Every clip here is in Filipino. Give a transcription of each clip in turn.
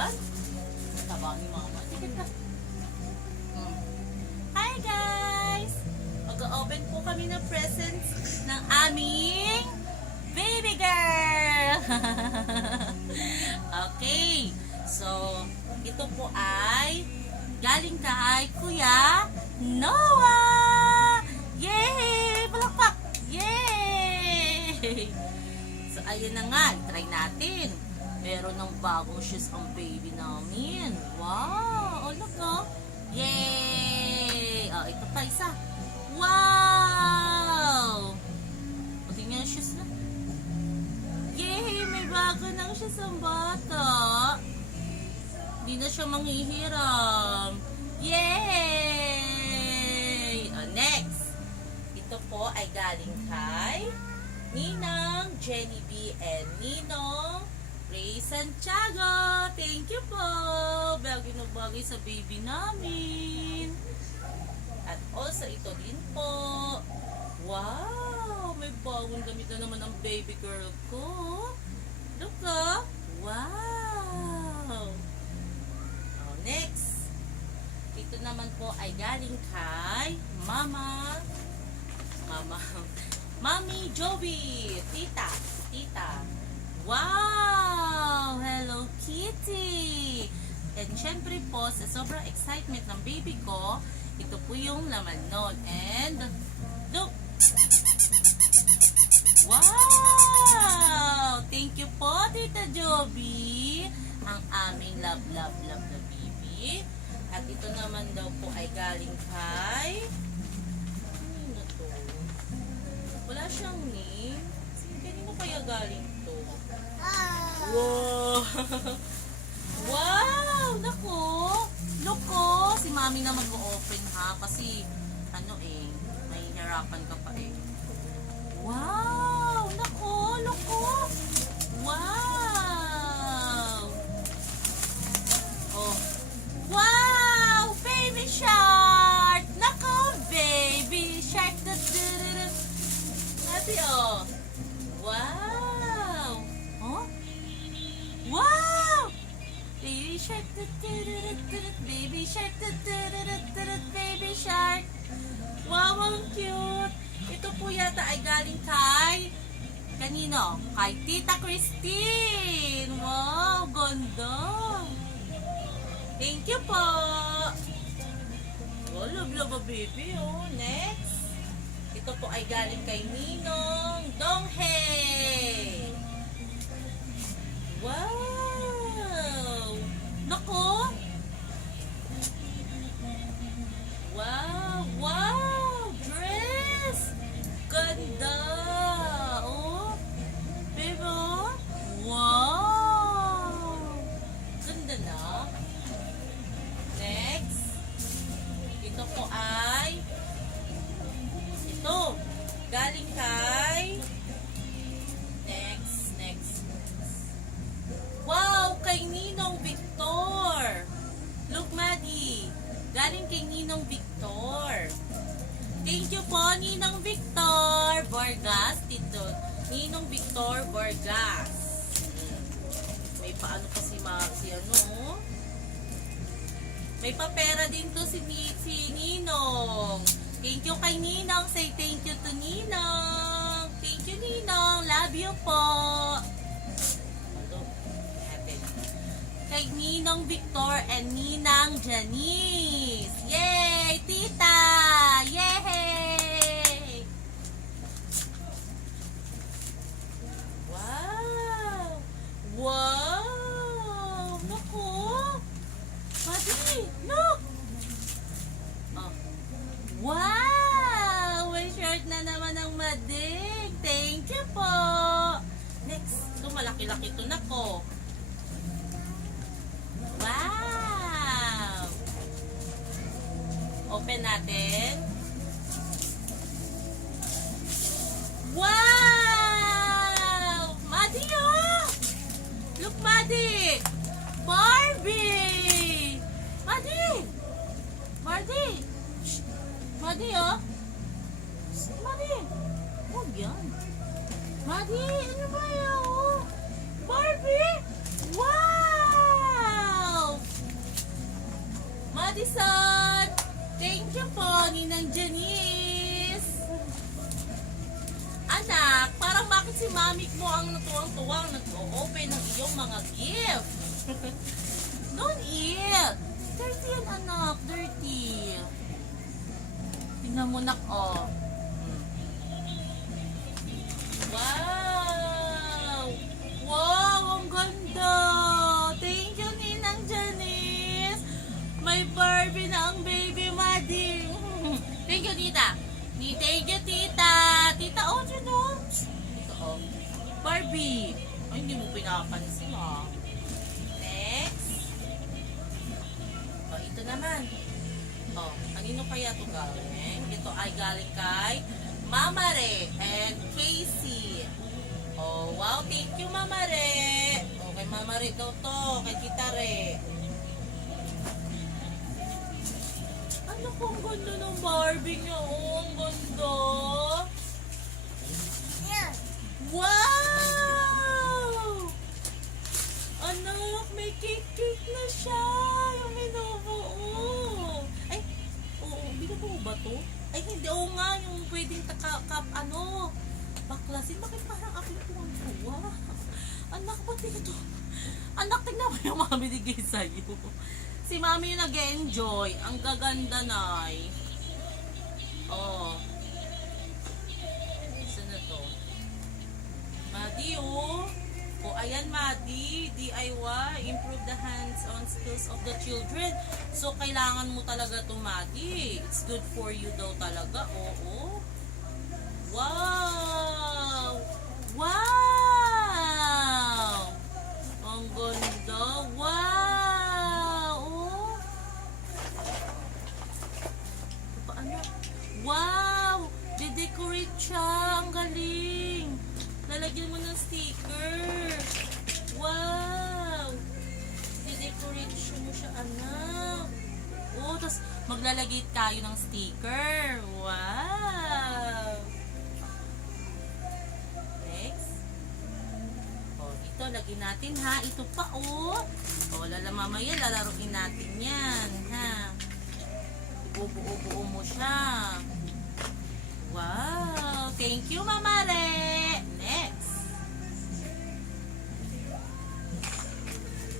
yan? Taba ni mama. Sige ka. Hi guys! Mag-open po kami ng presents ng aming baby girl! Okay. So, ito po ay galing kay Kuya Noah! Yay! Palakpak! Yay! So, ayun na nga. Try natin. Meron ng bagong shoes ang baby namin. Wow! Oh, look oh. Yay! Oh, ito pa isa. Wow! O, tingnan yung shoes na. Yay! May bago ng shoes ang bata. Hindi na siya manghihiram. Yay! Oh, next. Ito po ay galing kay Ninang Jenny B and Ninong Ray Santiago. Thank you po. Bagay na bagay sa baby namin. At also ito din po. Wow! May bagong damit na naman ang baby girl ko. Look ah. Wow! Oh, next. Ito naman po ay galing kay Mami Joby. Tita. Wow! Hello Kitty! And syempre po, sa sobrang excitement ng baby ko, ito po yung laman nun. And, look! Wow! Thank you po, Tita Joby! Ang aming love na baby. At ito naman daw po ay galing kay... Ano to? Wala siyang name. Kanino kaya galing to? Wow! Wow! Naku! Look ko! Si Mami na mag-open ha. Kasi, ano eh, may hirapan ka pa eh. Wow! Naku! Look ko! Wow! Oh. Wow! Baby shark! Naku! Baby shark! Nati oh! Wow! Oh? Wow! Baby shark! Baby shark! Baby shark! Wow! Ang cute! Ito po yata ay galing kay... Kanino? Kay Tita Christine! Wow! Ganda! Thank you po! Oh, love baby oh! Next! Ito po ay galing kay Ninong Donghae. Wow! Nako! Wow! Wow! Dress! Ganda! Oh! Bebo! Wow! Ganda na. Next. Ito po ay ito, galing kay next. Wow, kay Ninong Victor. Look, Maddie. Galing kay Ninong Victor. Thank you po, Ninong Victor Vargas. Dito, Ninong Victor Vargas. May paano pa si ano? May papera din to si Ninong. Thank you kay Ninong. Say thank you to Ninong. Thank you, Ninong. Love you po. Kay Ninong Victor and Ninang Janice. Yay! Tita! Yay! Wow! Wow! Naku! Madi! Look! Oh. Wow! May shirt na naman ang Madig. Thank you po. Next. Ito, malaki-laki ito na ko. Wow! Open natin. Wow! Maddie, oh! Look, Maddie! Barbie! Maddie! Maddie, oh! Maddie! Huwag yan. Maddie, ano ba yan, oh? Barbie! Wow! Madison. Thank you po, Ninang Janice. Anak, parang bakit si mami mo ang natuwang-tuwang nag-o-open ng iyong mga gift? Don't eat. Dirty yan, anak. Dirty. Tingnan mo, nak, oh. Wow! Wow, ang ganda! Thank you, Ninang Janice! May Barbie na ang baby Maddie. Thank you, tita. Thank you, tita. Tita, oh, dyan, oh. Ito, oh. Barbie. Ay, hindi mo pinapansin, ah. Next. Oh, ito naman. Oh, kanino kaya ito galing? Ito ay galing kay Mama Re and Casey. Oh, wow. Thank you, Mama Re. Oh, kay Mama Re daw to. Kay Tita Re. Ano po, ang ganda ng Barbie niya. Oh, ang ganda. Wow! Anak, may cake na siya. Yung minubuo. Ay, oo, binubuo ba to? Ay, hindi. Oo nga, yung pwedeng baklasin. Bakit parang ako yung tuwang-tuwa? Anak, ba't ito? Anak, tignan mo yung mga binigay sa'yo. Si mami yung nag-enjoy. Ang gaganda na eh. Oh. Saan na to? Madi, oh. Oh, ayan, Madi. DIY. Improve the hands-on skills of the children. So, kailangan mo talaga to, Madi. It's good for you daw talaga. Oo. Wow! Wow! Ang ganda. Wow! Oh. Paano? Wow! De-decorate siya. Ang galing. Lalagyan mo ng sticker. Wow! De-decorate mo siya, anak. Oh, tapos maglalagay tayo ng sticker. Wow! Next. Oh, ito, lagyan natin ha. Ito pa, oh. Oh, mamaya lalaruin natin yan, ha. Buo-buo mo siya. Wow! Thank you, Mama Re! Next.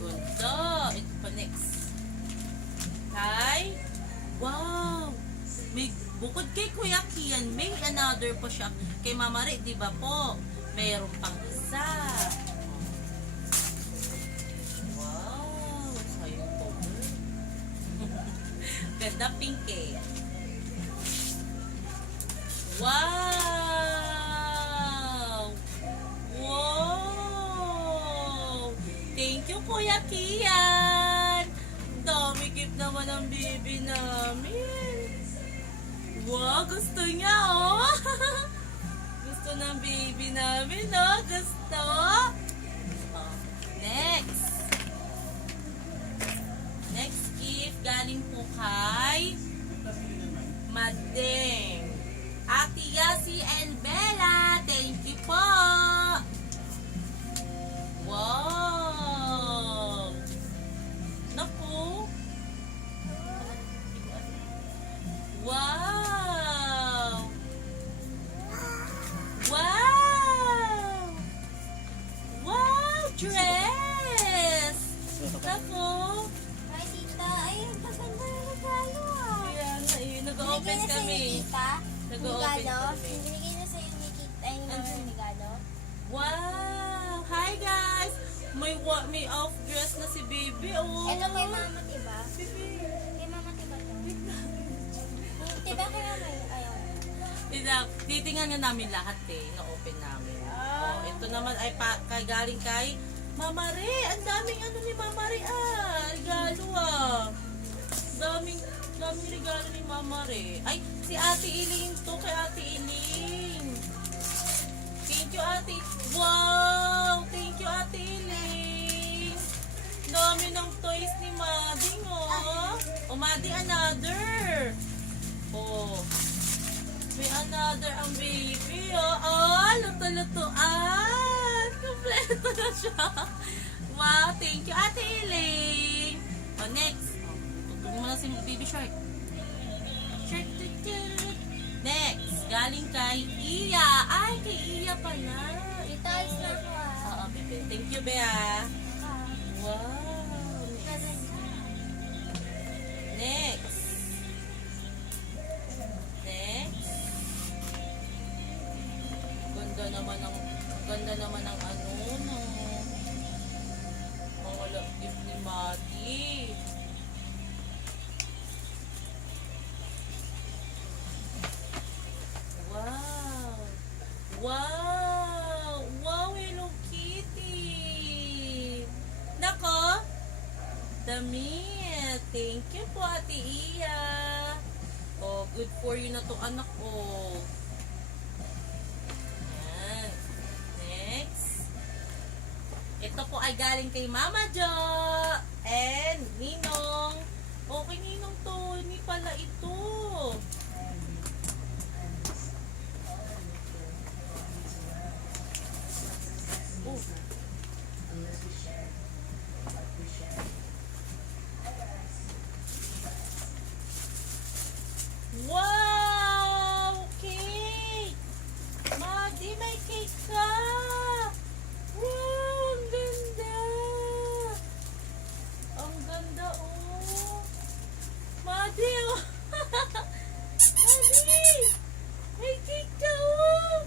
Ganda. Ito pa next. Kay, wow! May, bukod kay Kuya Kian, may another pa siya. Kay Mama Re, di ba po? Mayroon pang isa. Wow! Sayang po. Ganda pink eh. Wow! Wow! Thank you, Kuya Kian! Dami gift naman ang baby namin. Wow, gusto niya, oh! Gusto ng baby namin, oh! Gusto! Oh, next! Next gift, galing po kay Madeng. Ate Yasi and Bella, thank you po! Wow! Naku! Wow! Wow! Wow! Dress! Naku! Ay, tita. Ay, ang gaganda ng regalo ah. Kaya nga eh, nag-open Binigay na kami. sa'yo, tita. Nag-open Regalo. kami. Binigay na sa'yo ni Tita yung mga regalo. Wow! Hi guys! May off dress na si baby, oh! Ito kay mama, diba? Baby! Kay mama, diba to? Diba kay mama? Ayaw. Titingnan nga namin lahat eh, na-open namin. Oh, ito naman ay galing kay Mama Re. Ang daming ano ni Mama Re regalo daming regalo ni Mama Re. Ay, si Ate Iling to, kay Ate Iling. Thank you, Ate. Wow! Thank you, Ate Iling. Dami ng toys ni Mading, oh. Oh, Mading, another. Oh. May another ang baby, oh. Oh, luto-lutoan. Kompleto na siya. Wow, thank you, Ate Iling. Oh, next. Oh, ito Huwag mo na si baby short. Short. Next, galing kay Iya. Ay, kay Iya pala. Tita, alis na ako ah. Oo, bebe. Thank you, Bea. Ah, Wow. Next. Next. Ganda naman ng ano, ng mga love gift ni Maddie. Wow. Wow. Wow, Hello Kitty. Nako. Damit. Thank you po, Ate Iya. Oh, good for you na to, anak ko. Yan. Next. Ito po ay galing kay Mama Jo and Ninong. Okay, Ninong to. Hindi pala ito. Oh. Wow! Cake! Maddie, may cake ka! Wow! Ang ganda! Ang ganda, oh! Maddie, oh! Maddie! May cake ka, oh!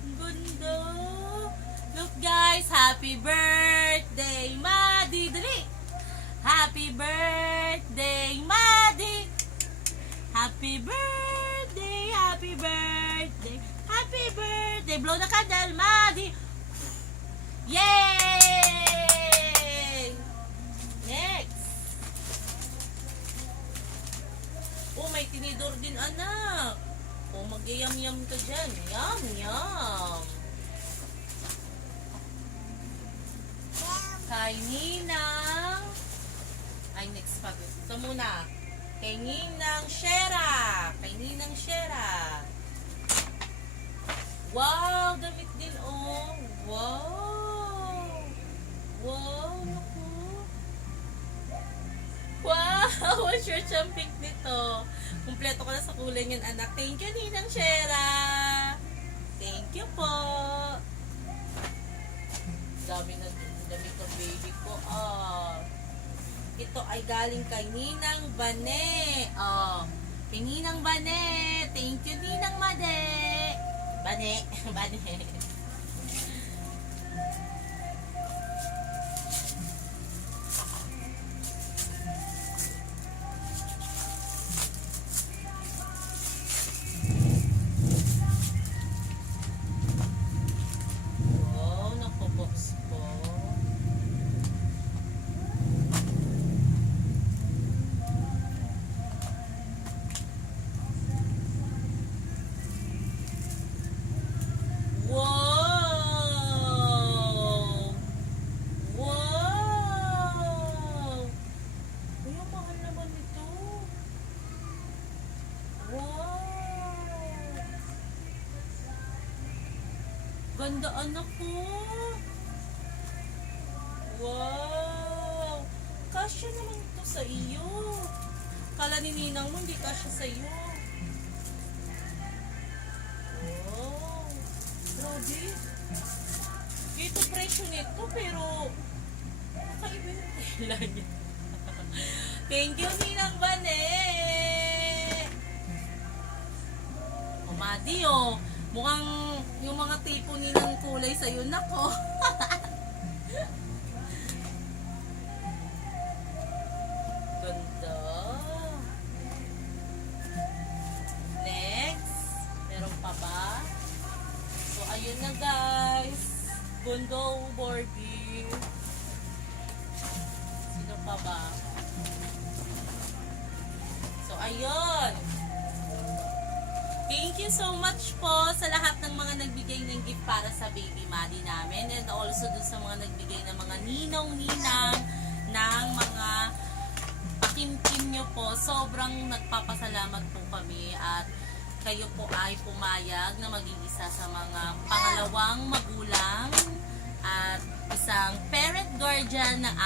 Ang ganda! Look, guys! Happy birthday, Maddie! Dali! Happy birthday, Maddie! Happy birthday, happy birthday, happy birthday. Blow the candle, Maddie. Yay! Next. Oh, may tinidor din, anak. Oh, mag-yam-yam ka dyan. Yum, yum. Kay Ninang. Ay, next pa. Ito muna. Kay Ninang Shera. Kay Ninang Shera. Wow, damit din, oh. Wow. Wow, naku. Wow, ang short siyang pink nito. Kumpleto ko na sa kulay niyan, anak. Thank you, Ninang Shera. Thank you po. Dami na damit ng baby ko, ah. Ito ay galing kay Ninang Bane. Oh, kay Ninang Bane. Thank you, Ninang Bane. Bane. Oh, naku-box po. Wow! Wow! Uy, ang mahal naman nito. Wow! Ganda, anak ko. Wow! Kasya naman ito sa iyo. Kala ni Ninang mo, hindi kasya sa iyo. Wow! Grabe. Ito presyo nito, pero kakaiba yung tela niya. Thank you, Ninang Bane! O, Madi, oh. Mukhang yung mga tipo Ninang kulay sa'yo, nako. Ganda. Next. Meron pa ba? So, ayun na, guys. Gondo Borgie. Sino pa ba? So, ayun. Thank you so much po sa lahat ng mga nagbigay ng gift para sa baby Maddie namin. And also dun sa mga nagbigay ng mga ninong-ninang ng mga pakimkim nyo po. Sobrang nagpapasalamat po kami at kayo po ay pumayag na maging isa sa mga pangalawang magulang at isang parent guardian ng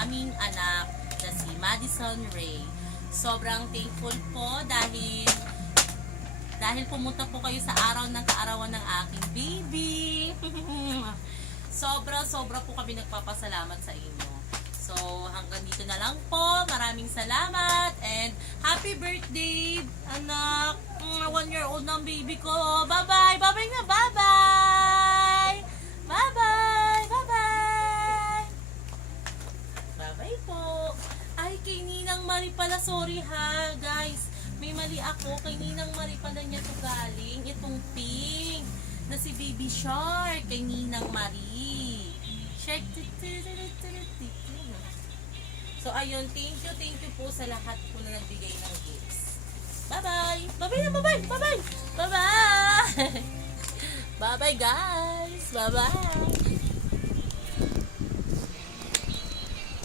aming anak na siya si Madison Ray. Sobrang thankful po dahil pumunta po kayo sa araw ng kaarawan ng aking baby. Sobra po kami nagpapasalamat sa inyo. So, hanggang dito na lang po. Maraming salamat. And happy birthday, anak. 1-year-old ng baby ko. Bye-bye. Bye-bye na. Bye-bye. Bye-bye. Bye-bye. Bye-bye po. Ay, kay Ninang Marie pala. Sorry ha, guys. May mali ako. Kay Ninang Marie pala niya to galing. Itong pink na si Baby Shark. Kay Ninang Marie. Shark. So, ayun. Thank you po sa lahat po na nagbigay ng gifts. Bye-bye. Bye-bye na. Bye-bye. Bye-bye. Bye-bye. Bye-bye, guys. Bye-bye.